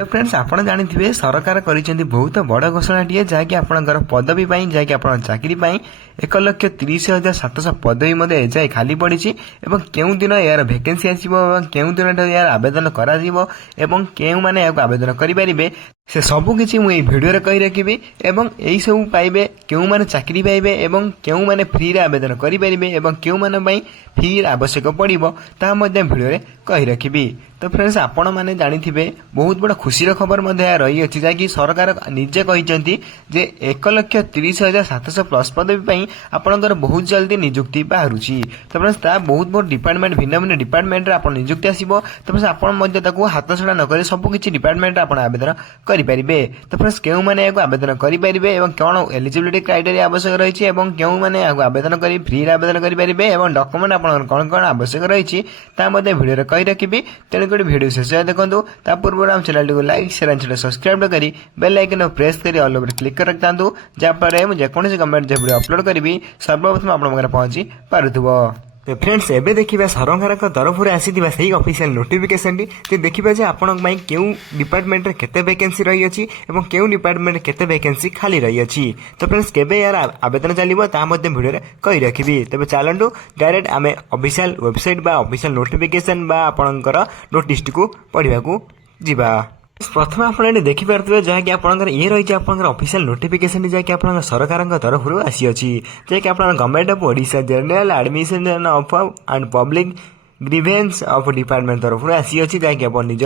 तो फ्रेंड्स आपण जानिथिबे सरकार करिसेंती बहुत बड़ घोषणाटीए जहाँकि आपणकर पदवी पाई जहाँकि आपण चाकरी पाई 1,30,700 पदवी मध्ये एजाए खाली पड़ी एवं केउं दिन यार वैकेंसी आसीबो एवं केउं दिन यार आवेदन करा जीवो एवं केउं माने याको आवेदन करि परिबे से सबु किछि मु एई वीडियो रे कहि रखिबी एवं एई सब पाइबे केउं माने चाकरी पाइबे एवं केउं माने फ्री रे आवेदन करि परिबे एवं केउं माने पई फी आवश्यक पड़िबो ता मध्ये वीडियो रे कहि रखिबी। तो फ्रेंड्स आपण माने जानिथिबे बहुत बड़ खुशीर खबर मध्ये रही अछि जहाँकि सरकार निजे कहिसेंती जे 1,30,700 प्लस पदवी पई आपणकर बहुत जल्दी नियुक्ति बाहरुची। तो फ्रेंड्स ता बहुत बहुत डिपार्टमेंट भिन्न भिन्न डिपार्टमेंट रे आपण नियुक्ति आसीबो। तो फ्रेंड्स आपण मध्ये ताको हाथ छडा न करे सब किछि डिपार्टमेंट रे आपण आवेदन करि परिबे। तो फ्रेंड्स केउ माने याको आवेदन करि परिबे एवं कोन एलिजिबिलिटी क्राइटेरिया आवश्यक रहिछि एवं केउ माने याको आवेदन करि फ्री रे आवेदन करि परिबे एवं डॉक्यूमेंट आपण कोन कोन आवश्यक रहिछि ता मध्ये वीडियो रे कहि रखिबी। तेणु कोड वीडियो शेष देखंतु ता पूर्व हम चैनल को लाइक शेयर एंड सब्सक्राइब करी बेल आइकन प्रेस करी ऑल ओवर क्लिक कर रखतांतु जा पर मु जेकोनसी कमेंट जे वीडियो अपलोड करबी सर्वप्रथम आपण मगर पहुंची पारुथबो। तो फ्रेंड्स एबे देखिबा सरकार तरफ आसीथिबा सही ऑफिशियल नोटिफिकेशन टी देखिबा जे आपण पई केउ डिपार्टमेंट रे केते वैकेंसी रही अछि एवं केउ डिपार्टमेंट रे केते वैकेंसी खाली रही अछि। तो फ्रेंड्स केबे यार आवेदन चलिबो ता मध्ये वीडियो रे कहि रखिबी। तबे चलंडू डायरेक्ट आमे ऑफिशियल वेबसाइट बा ऑफिशियल नोटिफिकेशन बा आपणकर नोटिस को पढिबा को जिबा। प्रथम आप देखी पारे जहाँकि आप ये रही ऑफिशियल नोटिफिकेशन जहाँकि आप सरकार तरफ आसी अच्छी जहाँकि आप government of Odisha general admission of and public grievance of department तरफ आसी अच्छी जहाँकि आप निज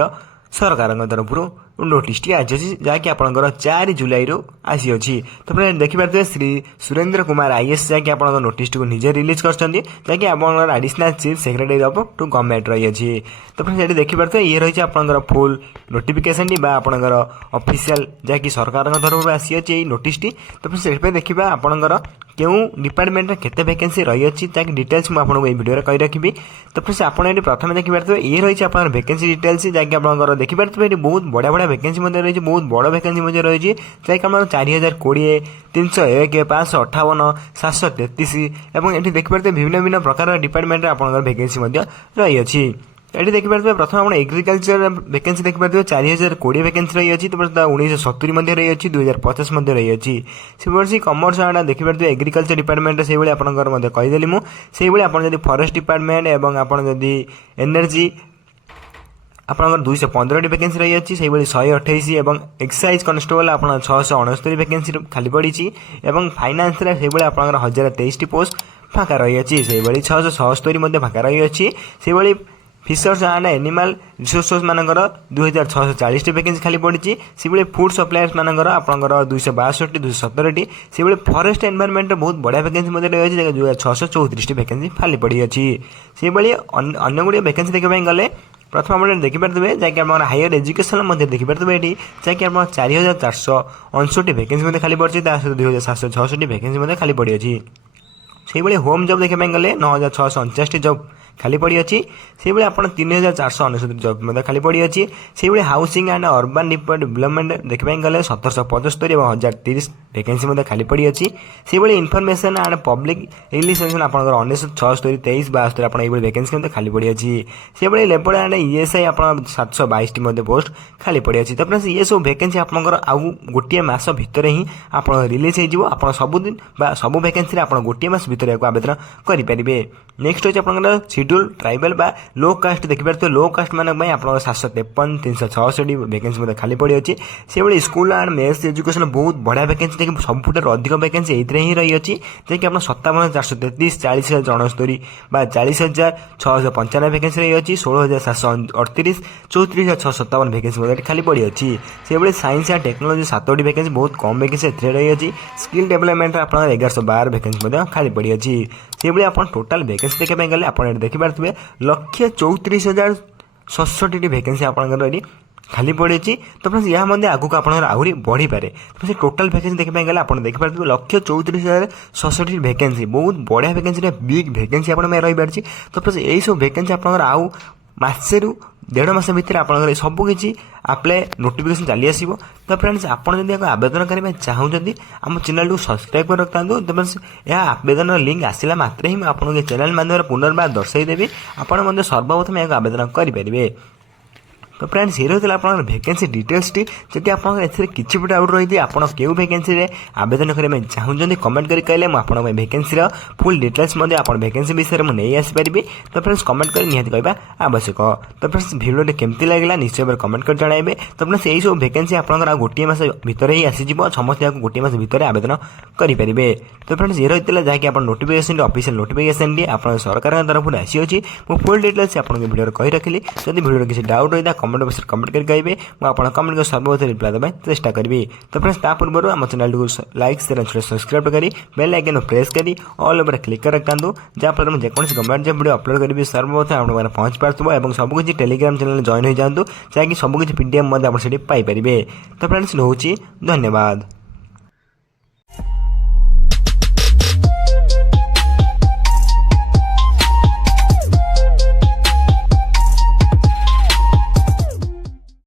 सरकार तरफ नोटिस टी आज जहाँकि आप 4 जुलाई रू आसी अच्छी। तो फ्रेंड देखिए श्री सुरेंद्र कुमार आईएएस जहाँकि आप नोटिस को निजे रिलीज कर जहाँकि आप additional chief secretary of to government रही अच्छी। तो फ्रेंड ये देखिए ये रही है फुल नोटिफिकेशन टी आपंकर ऑफिशियल जहाँकि सरकार तरफ आसी अच्छी नोटिस टी। तो फ्रेंड से देखा आपंकर केउ डिपार्टमेंट रे केते वैकेंसी रही अच्छी ताकि डिटेल्स मु आपन ए वीडियो रे कहि रखिबी। तो फ्रेंड्स आपन एटी प्रथम देखि पारथबे ये रही छै आपन वैकेंसी डिटेल्स जहाँकि आपन देखि पारथबे एटी बहुत बड़ा बड़ा वैकेंसी मध्ये रही छै बहुत बड़ वैकेंसी मध्ये रही छै जहाँकि हमर 4020 301 558 733 एवं एटी देखि पारथबे विभिन्न विभिन्न प्रकार डिपार्टमेंट रे आपन वैकेंसी मध्ये रही अछि। ये देखिए प्रथम आप एग्रीकल्चर वैकेंसी देखिए 4020 वैकेंसी रही है। तो 1970 रही है 2050 रही है से वर्ष कमर्स आड़ा देखिए एग्रीकल्चर डिपार्टमेंट से भाई कहीदेली मुझे आप फॉरेस्ट डिपार्टमेंट एवं आपड़ी एनर्जी आपंकर 215 वैकेंसी रही है से 128 एवं एक्साइज कनेस्टेबल आप 669 वैकेंसी खाली पड़ी एवं फाइनान्स से आप 1023 पोस्ट फाँका रही है से 677 फाँका रही है से फिशर्स एंड एनिमल रिसोर्सेस मानकर 2640 वैकेंसी खाली पड़ी से फूड सप्लायर्स मानकर आपंकर 262 217 से फॉरेस्ट एनवायरमेंट बहुत बड़ा वैकेंसी रही है 634 वैकेंसी खाली पड़ी अच्छी से अन्य गुड़िया वैकेंसी देखा गले प्रथम आप देखिपारे जहाँकि आप हायर एजुकेशन देखिपारे ये जहाँकि आप 4459 वैकेंसी खाली पड़ी 2766 वैकेंसी खाली पड़ी अच्छी से होम जॉब देखा गले 9649 जॉब खाली पड़ी अच्छी से आप 3499 जॉब खाली पड़ी अच्छी से हाउसिंग एंड अर्बन डेवलपमेंट देखा गले 1775 और 1030 वैकेंसी खाली पड़ी अच्छी से इनफॉरमेशन एंड पब्लिक रिलेशंस आप 1976 23 72 आप वैकेंसी खाली पड़ी अच्छी से लेबर एंड ईएसआई आप 722 पोस्ट खाली पड़ी अच्छी। तो फ्रेंड्स ये सब वैकेंसी आपंकर आउ गोटे मस भितर ही आप रिलीज हो सबुदिन सब वैकेंसी आप गोटे मस भितर आवेदन करेंगे। नेक्स्ट होची आपनकर शेड्यूल ट्राइबल बा लो कास्ट देखिपारे लो कास्ट माने आप 753 366 वैकेंसी खाली पड़ी अच्छी से स्कूल एंड मेन्स एजुकेशन बहुत बड़ा वैकेंसी देखिए सबुठार अधिक वैकेंसी ये ही रही अच्छी जैसे आप 57 433 40,069 40,695 वैकेंसी रही अच्छी 16,738 34,657 वैकेंसी खाली पड़ी अच्छी से साइंस एंड टेक्नोलॉजी 7टी वैकेंसी बहुत कम वैकेंसी रही अच्छी स्किल डेवलपमेंट आप 1112 वैकेंसी खाली पड़ी अच्छी से आप टोटाल वैकेंसी देखा गले आप देखिपारे 1,34,067 वैकेंसी आप खाली पड़ी। तो फ्रेंड्स यह आगू को आहरी बढ़ी पारे तो से टोटाल वैकेंसी देखा गले आप देखिपारे 1,34,067 वैकेंसी बहुत बढ़िया वैकेंसी बिग वैकेंसी आप रही पार्टी। तो फ्रेंड्स यही सब वैकेंसी आप आउ मसे रु 1.5 मास भितर आप सबकि आप्लाय नोटिफिकेशन चली आसो। तो फ्रेंड्स आपड़ आवेदन करने चाहते आम चैनल को सब्सक्राइब कर रखता। तो फ्रेंड्स यह आवेदन लिंक आसला मात्र ही आपको चैनल माध्यम पुनर्बार दर्शाईदेवी आपड़ सर्वप्रथम यह आवेदन करेंगे। तो फ्रेंड्स ये रही आप वैकेंसी डिटेल्स टी जब आप किसी भी डाउट रही आप क्यों वैकेंसी आवेदन करने चाहते कमेंट कर कहले मुझे वैकेंसी फुल डिटेल्स आप वैकेंसी विषय में नहीं आसपारि। तो फ्रेंड्स कमेंट कर निहाती कहवा आवश्यक। तो फ्रेंड्स भिडियो केमती लगे निश्चय भाव कमेंट कर जणाइबे। तो फ्रेंड्स यही सब वैकेंसी आपंकर गोटे मस भितर ही आसीज समस्त गोटे मस भितर आवेदन करेंगे। तो फ्रेंड्स ये रही है जहाँकि आप नोटिफिकेशन ऑफिशियल नोटिफिकेशन आप सरकार तरफ आसी मुझे फुल डिटेल्स आपको भिडियो कही रखी। जब भिडियो किसी डाउट रही है कमेंट बक्स में कमेंट कर कहे मुझे कमेंट को सर्वप्रथम रिप्लाई देवाई चेष्टा करी। तो फ्रेंड्स ता पूर्व आम चैनल को लाइक शेयर सब्सक्राइब करी बेल आइकन प्रेस करी ऑल ओवर क्लिक कर रखु जहाँफल मुझे जेकोसी गवर्नमेंट जब वीडियो अपलोड करी सर्वप्रथम आप पहुंच पार्थ और सबकि टेलीग्राम चैनल जॉइन हो जातु जहाँकि सबकि पीडीएफ आप पाइपर। तो फ्रेंड्स रोचे धन्यवाद।